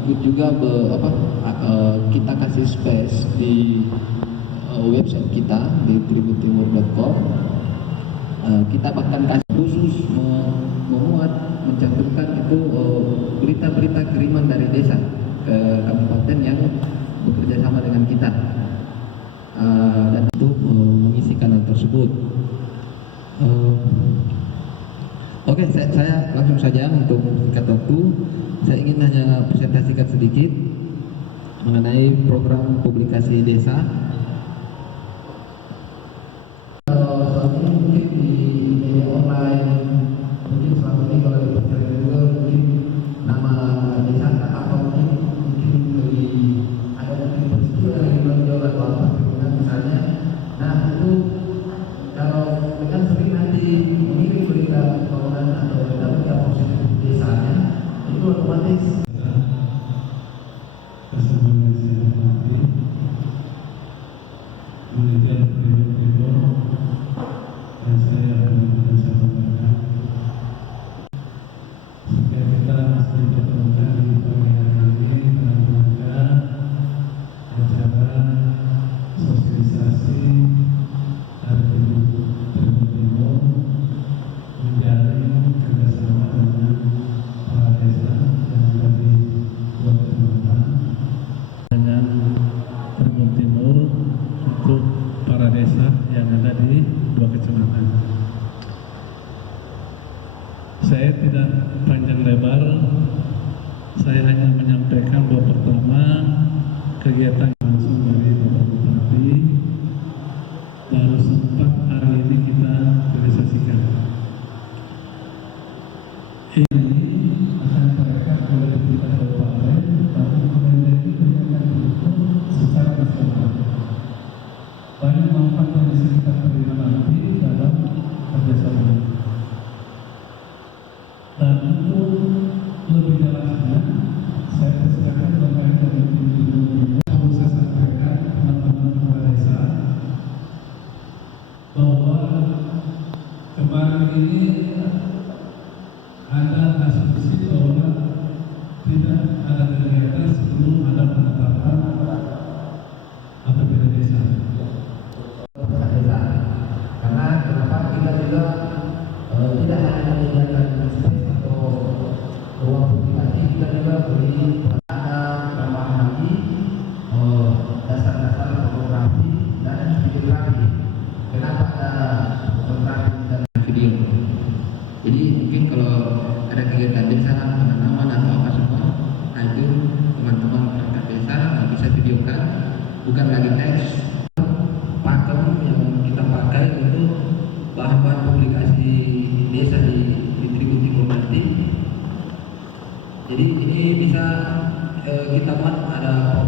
ikut juga kita kasih space di website kita di tribuntimur.com. Kita bahkan kasih khusus memuat, mencantumkan itu berita-berita kiriman dari desa ke kabupaten yang bekerja sama dengan kita, dan untuk mengisi kanal tersebut. Oke, saya langsung saja untuk singkat waktu. Saya ingin hanya presentasikan sedikit mengenai program publikasi desa. Saat ini mungkin di media online, mungkin selama ini kalau dipercaya juga mungkin nama desa apa mungkin ada mungkin peristiwa yang menonjol atau apa misalnya. Nah itu kalau dengan sering nanti mengirim berita bangunan atau berita positif desanya, itu otomatis Saya tidak panjang lebar, saya hanya menyampaikan bahwa pertama kegiatan langsung dari Bapak Bupati baru sempat hari ini kita realisasikan. Ini akan mereka oleh kita kabupaten, tapi kemudian itu akan dihitung secara nasional. Banyak manfaat yang bisa kita terima nanti dalam kerjasama. Dan untuk lebih jelasnya, saya persilakan Bapak dari tim perlu saya sampaikan teman-teman kepala desa bahwa kemarin ini ada asumsi bahwa tidak ada kegiatan sebelum ada penetapan APBD desa. Karena kenapa kita juga tidak hanya menyediakan ruang publikasi, kita juga beri tambahan lagi dasar-dasar fotografi dan videografi. Kenapa ada fotografi dan video? Jadi mungkin kalau ada kegiatan desa, penanaman atau apa semua, nah itu teman-teman perangkat desa bisa videokan, bukan lagi teks. Pakem yang kita pakai untuk bahan-bahan publikasi desa di Tribun Timur nanti. Jadi ini bisa kita buat ada